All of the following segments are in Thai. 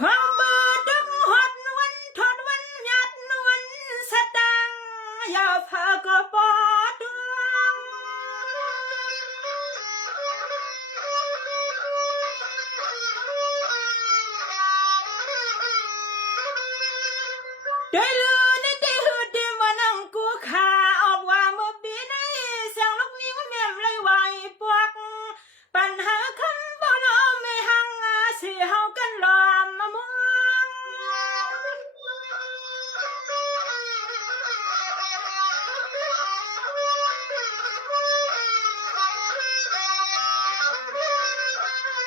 ข้ามาดึงหดวันทอดวันหยัดวันสตังอย่าพากระปอดวงได้เลยในที่หืดที่มานั่งกูขาออกว่าเมื่อปีนี้เสียงลูกวิ่งแม่เลยไหวปวกปัญหาคำบ่น้อไม่หังสิเฮากันหลอมมะม่วง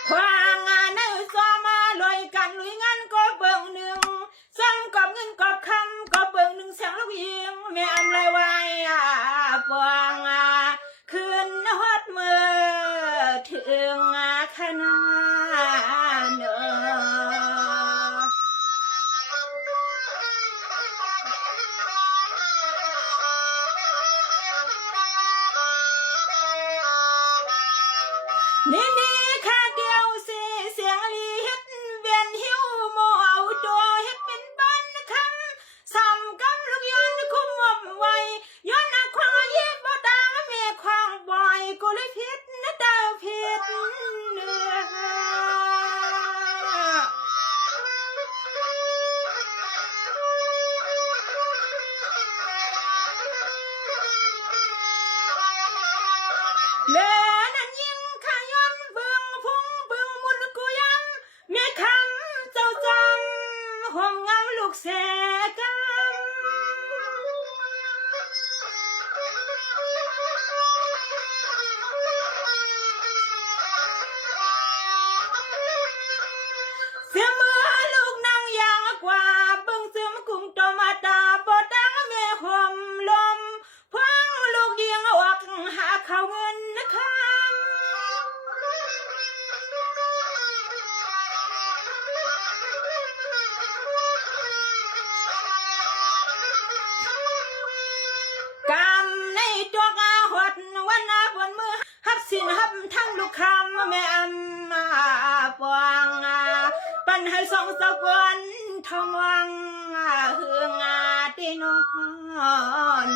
ความงานในซอมาลอยกันลุยงานก็เบิ่งหนึ่งซ้ำกับเงินกับคำก็เบิ่งหนึ่งเสียงลูกยิงแม่อำไรไว้ปวงคืนฮอดเมื่อถึงขนาดเนอนี่ข้าเดียวเสียงลีเฮ็ดเวียนหิวโมเอาตัวเฮ็ดเป็นบ้านคำซ้ำกำลูกย้อนคุ้มหมบไว้ย้อนนักควางยิบบ่ตางเมียควางบ่อยกูเลยผิดนะดาวผิดเนื้อนั่นยิ่งข้าย้อนเบิ่งพุ่งเบิ่งมุนกูยังแม่คำเจ้าจำห่วงงามลูกแสกันเสียมือลูกนางยางกว่าเบิ่งเสือมกุ้งโตมาตาปอดังแม่ห่มลมพังลูกเดียงออกหาข้าวเงินนะคะกำในตัวกาหดวันนาบนมือฮับสินฮับทั้งลูกคำแม่อำมาปวงปันให้สองสกุลทองวังเฮืองตีนอน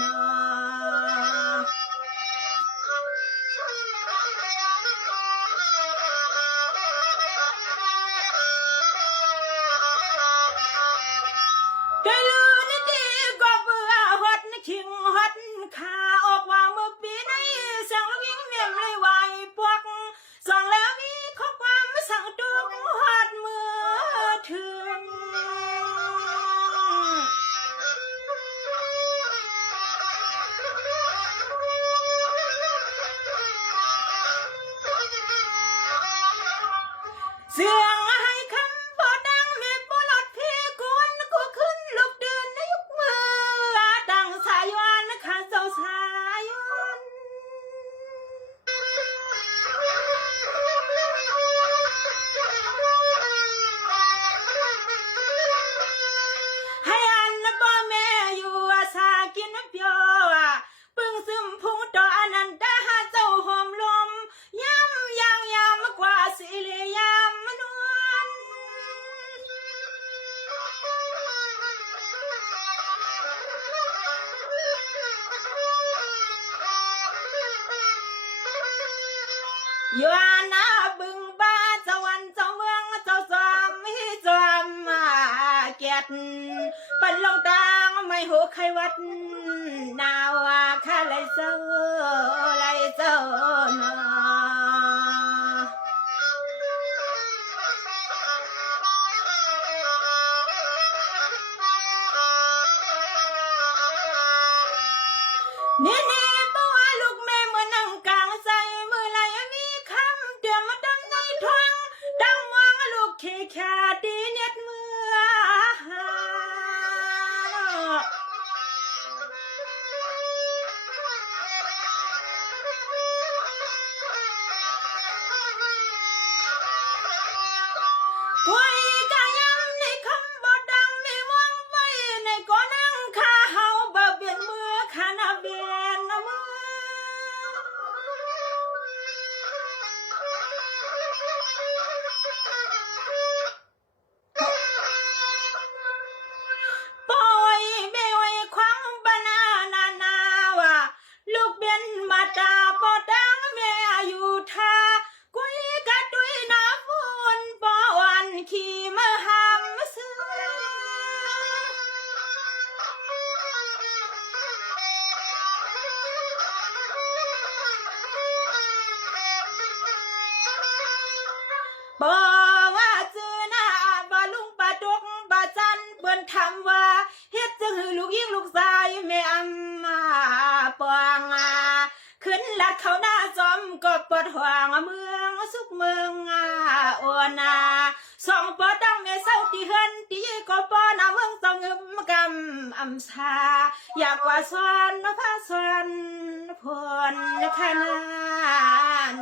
ได้เลยนี่ตีก็เบื่อฮอดขิงฮอดขาออกว่าเมื่อปีนี้เสียงลูกยิงเมียมเลยไหวปวกสองแล้วมีข้อความสั่งตุกฮอดเมื่อถึงเสียงให้คำบ่ดังไม่บ่หลดพี่กวนกูขึ้นลูกเดินในยุคมือดังสายวันข้าเจ้าสายวันให้อันบ่แม่อยู่สากินน้ำเปียวปึ้งซึมพุงต่ออนันตาหาเจ้าหอมลมย้ำยำกว่าสิเลยยำมนวลย้อนนาบึงบ้าเจ้าวันเจ้าเมืองเจ้าจอมให้จอมเกียรติปันลงตางไม่หูใครวัดนาวข้าเลยเจ้าเนาะนี่ตัวลูกแม่เมื่อนั่งกลางใจมือไหลมีคำเตือนมาดังในทวงดังวางลูกขี้ขาดีเน็ดมือกุยกะยำในคำบ่ดังในวังไว้ในก็นั่งข้าเฮาบ่เบียนมือข้านาเบียน นถามว่าเฮ็ดจังหือลูกยิงลูกชายแม่อำมาปองขึ้นลัดเขาหน้าจอมก็ปวดห่วงเมืองสุกเมืองอ้วนสองปอตั้งแม่เศร้าที่เฮือนที่ก็ปอนาเมืองต้องงึมกำอำชาอยากว่าสวนพาสวนพลขนาด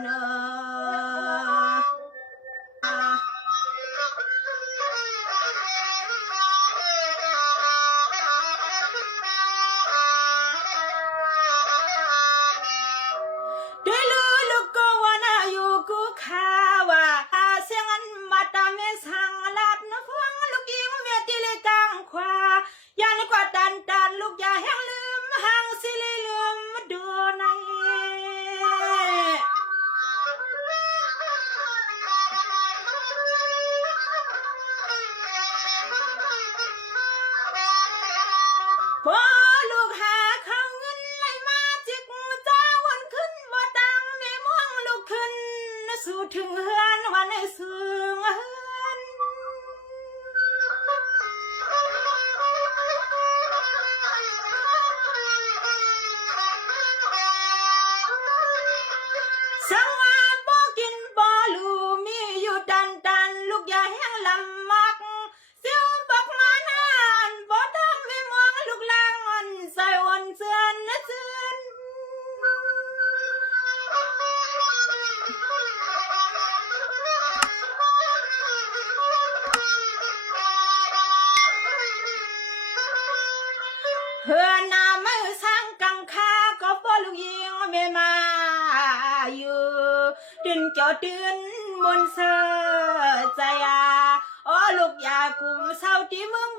ด้วยลูลูกก็ว่าน่าอยู่กูข่าวเสียงอันมาตามแม่สั่งลาดนะพวงลูกยิงแม่ตีเลยกังขวายันกว่าตันลูกอย่าแห้งลืมห่างสิเลยลืมดูในพอลูกหาข้าวเงินไหลมาจิกจ้าวันขึ้นบ่ตังแม่ม่วงลูกขึ้นสู่ถึงเฮือนวันในสูงเฮือนสังว่าบ่กินบ่ลูมีอยู่ตันลูกอย่าแห้งลำมักเสียวบักมานานบ่ตั้งแม่ม่วงลูกลางอันใส่วันเสือนนะเสือนเฮือนน้ำไม่สร้างกังคาก็พอลูกยิงไม่มาอยู่ดินเจ้าตื่นมนเสอใจอ๋อลูกอยากกุมเศร้าที่มึง